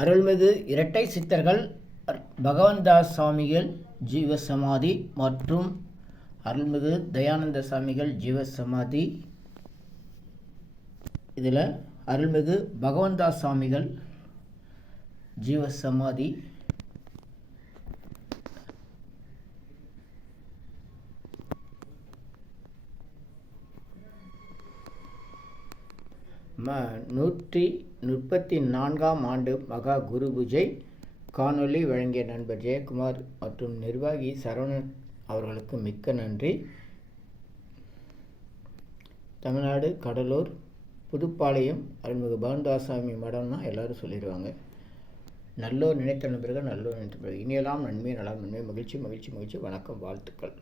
அருள்மிகு இரட்டை சித்தர்கள் பகவந்தாஸ் சுவாமிகள் ஜீவசமாதி மற்றும் அருள்மிகு தயானந்த சாமிகள் ஜீவசமாதி. இதில் அருள்மிகு பகவந்தாஸ் சுவாமிகள் ஜீவசமாதி. நூற்றி முப்பத்தி நான்காம் ஆண்டு மகா குரு பூஜை காணொளி வழங்கிய நண்பர் ஜெயக்குமார் மற்றும் நிர்வாகி சரவணன் அவர்களுக்கு மிக்க நன்றி. தமிழ்நாடு கடலூர் புதுப்பாளையம் அருள்மிகு பவன்தாசாமி மடம்னா எல்லோரும் சொல்லிடுவாங்க. நல்லோர் நினைத்த நண்பர்கள் நல்லோர் நினைத்த பிறகு இனியெல்லாம் நன்மை நலம் நன்மை மகிழ்ச்சி மகிழ்ச்சி மகிழ்ச்சி. வணக்கம் வாழ்த்துக்கள்.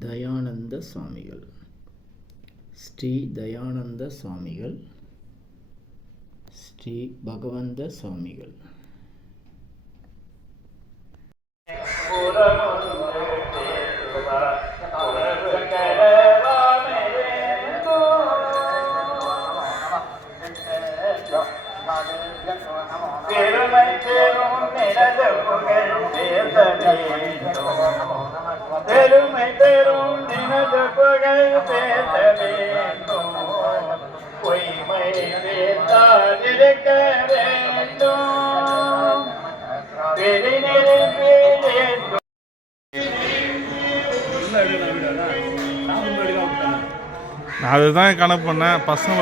தயானந்த சுவாமிகள். ஸ்ரீ தயானந்த சுவாமிகள். ஸ்ரீ பகவந்த சுவாமிகள். பெருமை பெரும் நினது புகழ் பேச பெருமை பெரும் நினது புகழ் பேச வேண்டும் பொய்மை பேசாதிருக்க வேண்டும். நான் அதுதான் கணக்கு பண்ணேன். பசங்க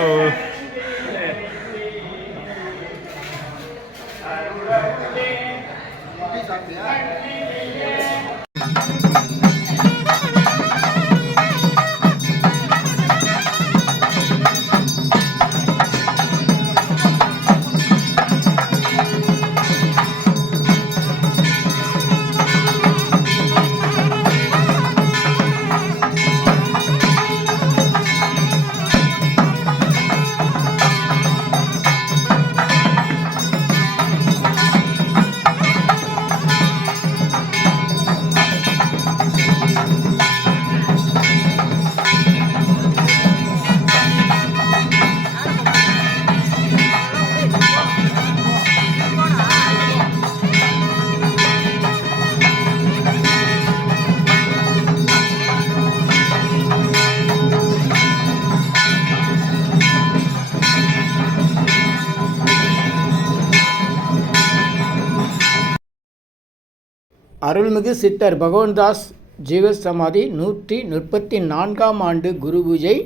அருள்மிகு சித்தர் பகவான்தாஸ் ஜீவசமாதி நூற்றி முப்பத்தி நான்காம் ஆண்டு குரு பூஜை.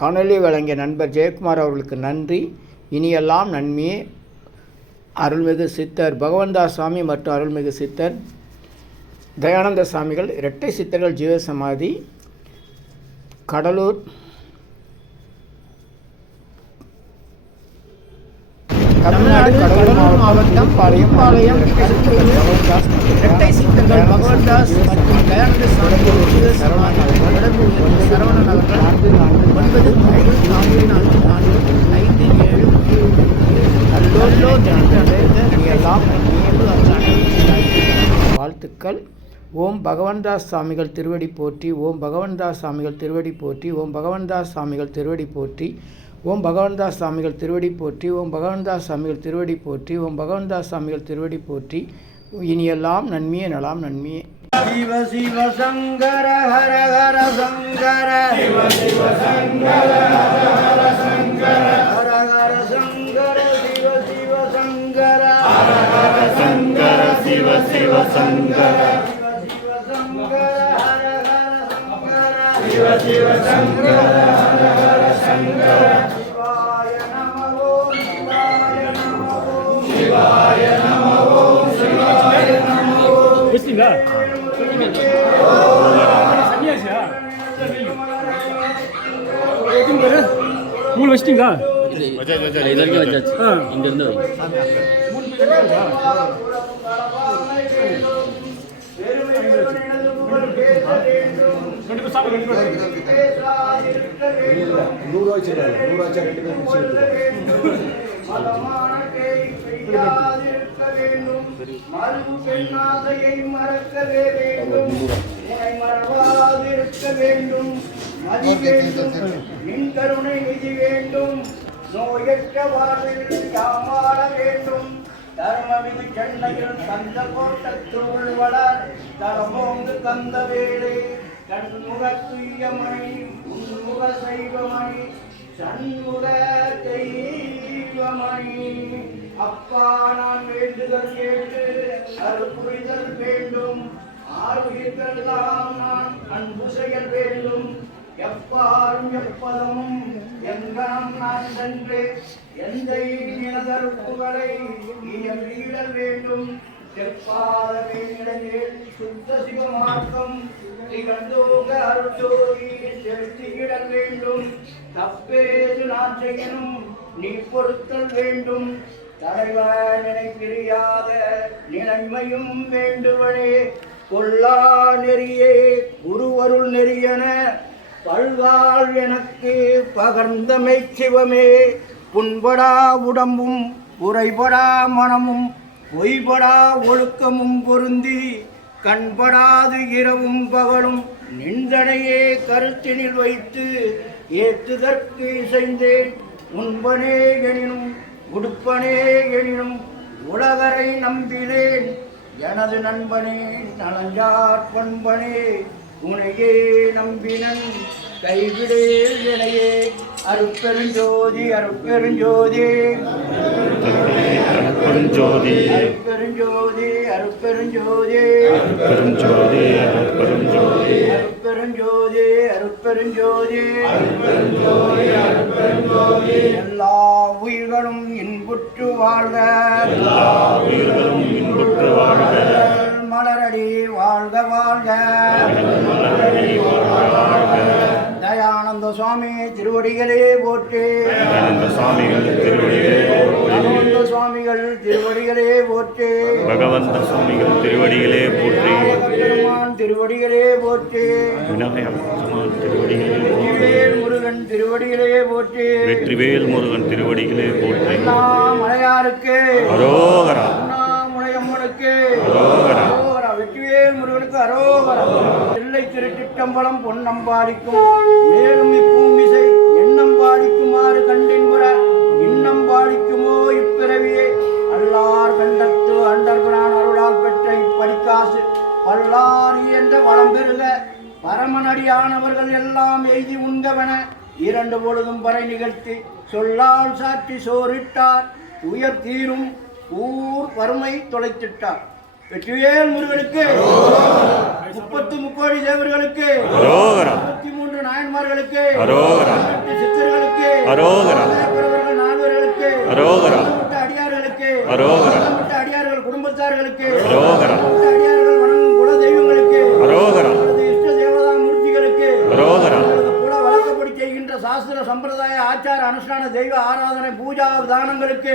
காணொலி வழங்கிய நண்பர் ஜெயக்குமார் அவர்களுக்கு நன்றி. இனியெல்லாம் நன்மையே. அருள்மிகு சித்தர் பகவான்தாஸ் சுவாமி மற்றும் அருள்மிகு சித்தர் தயானந்த சுவாமிகள் இரட்டை சித்தர்கள் ஜீவசமாதி கடலூர் தமிழ்நாடு கடலூர் மாவட்டம் பாளையம் பாளையம் இரட்டை சித்தர்கள் பகவன்தாஸ் மற்றும் தயானந்த சாமிகள் ஜீவசமாதி சரவணன் அவர்கள் ஒன்பது மூன்று நான்கு நான்கு நான்கு ஐந்து ஏழு அல்லோல்லோ எல்லாம் வாழ்த்துக்கள். ஓம் பகவன்தாஸ் சாமிகள் திருவடி போற்றி ஓம் பகவன்தாஸ் சாமிகள் திருவடி போற்றி ஓம் பகவன்தாஸ் சாமிகள் திருவடி போற்றி. ஓம் பகவன்தாஸ் சாமிகள் திருவடி போற்றி ஓம் பகவன்தாஸ் சாமிகள் திருவடி போற்றி ஓம் பகவன்தாஸ் சாமிகள் திருவடி போற்றி. இனியெல்லாம் நன்மையே நலாம் நன்மையே. சிவ சிவ சங்கர ஹர ஹர சங்கர. சிவ சிவ சங்கர ஹர ஹர சங்கர. ஹர ஹர சங்கர சிவ சிவ சங்கர. ஹர ஹர சங்கர சிவ சிவ சங்கர. சிவ சிவ சங்கர ஹர ஹர சங்கர. சிவாய நமோ சிவாய நமோ சிவாய நமோ சன்னியாசியா மூணு வச்சிட்டீங்களா வச்சாச்சு இங்க இருந்து நூறு வச்சிருக்காரு நூறு வச்சா ரெண்டு எடுத்துக்கோ மறக்கவே வேண்டும் மதி வேண்டும் நின் கருணை நிதி வேண்டும் நோயற்ற வாழ்வில் யாமாற வேண்டும் தர்மமிகு சென்னையில் கந்த கோட்டத்தில் உள்வளர் தரமோங்கு கந்த வேலை கண்முக உன்முக சைவமணி சண்முக தெய்வமணி அப்பா நான் வேண்டுதல் கேட்டு அருள் புரிதல் வேண்டும். ஆரோக்கியத்தெல்லாம் நான் அன்பு செயல் வேண்டும். எப்பாரும் எப்பதமும் எங்கனம் நான் சென்று எந்த புகழை இயல் வேண்டும். செப்பாத நிலையில் சுத்த சிவமார்க்கம் திகழ்ந்தோங்க அருள்ஜோதி செலுத்தியிடல் வேண்டும் தப்பேது நான் செய்யணும் நீ பொறுத்தல் வேண்டும். தலைவர் நினைப்பிரியாத நிலைமையும் வேண்டுவனே. கொல்லா நெறியே குருவருள் நெறியன பல்வாழ் எனக்கு பகர்ந்தமை சிவமே. புண்படா உடம்பும் உரைபடா மனமும் பொய்படா ஒழுக்கமும் பொருந்தி கண்படாது இரவும் பகலும் நிந்தனையே கருத்தினில் வைத்து ஏற்றுதற்கு இசைந்தேன். உண்பனே எனினும் உடுப்பனே எனினும் உலகரை நம்பினேன். எனது நண்பனே நலஞ்சார் பண்பனே உனையே நம்பினன். கைவிடேல் எனையே அருட்பெருஞ்சோதி அருட்பெருஞ்சோதி. அருட்பெருஞ்சோதி. அருட்பெருஞ்சோதி அருட்பெருஞ்சோதி. பெருஞ்சோதி அருட்பெருஞ்சோதி. அருட்பெருஞ்சோதி அருட்பெருஞ்சோதி. எல்லா உயிர்களும் இன்புற்று வாழ்க. உயிர்களும் இன்புற்று வாழ்க. மலரடி வாழ்க வாழ்க தயானந்த சுவாமி திருவடிகளே போற்றி. சுவாமிகள் திருவடிகளே போற்றி. ஆனந்த சுவாமிகள் திருவடிகளே போற்றி. பகவந்த சுவாமிகள் திருவடிகளே போற்றி. பெருமான் திருவடிகளே போற்றி. திருவடிகளே வெற்றிவேல் முருகன் திருவடிகளே போற்றி. வெற்றிவேல் முருகன் திருவடிகளே போற்றி. மலையாருக்கு. அரோகரா. அரோகரா. அரோகரா. வெற்றிவேல் முருகனுக்கு அரோகரா. திரு திட்டம்பலம் பொன்னம்பாடிக்கும் மேலும் இப்பூமிசை எண்ணம் பாடிக்குமாறு கண்டின்புற இன்னம் பாடிக்குமோ இப்பிறவியே. அல்லார் கண்டத்து அண்டர்பிரான் அருளால் பெற்ற இப்படிக்காசு பல்லாரி என்ற வளம் பெருக பரமனடியானவர்கள் எல்லாம் எய்தி உண்கவன இரண்டு பொழுதும் பறை நிகழ்த்தி சொல்லால் சாற்றி சோறிட்டார். உயர் தீரும் ஊர் வறுமை தொலைத்திட்டார். வெற்றிவேல் முருகனுக்கு முப்பத்து முக்கோடி தேவர்களுக்கு. முப்பத்தி மூன்று நாயன்மார்களுக்கு சித்தர்களுக்கு நால்வர்களுக்கு அடியார்களுக்கு அடியார்கள் குடும்பத்தார்களுக்கு அடியார்கள் வணங்கும் குல தெய்வங்களுக்கு இஷ்ட தேவதா மூர்த்திகளுக்கு குல வழக்கப்படி செய்கின்ற சாஸ்திர சம்பிரதாய ஆச்சார அனுஷ்டான தெய்வ ஆராதனை பூஜா தானங்களுக்கு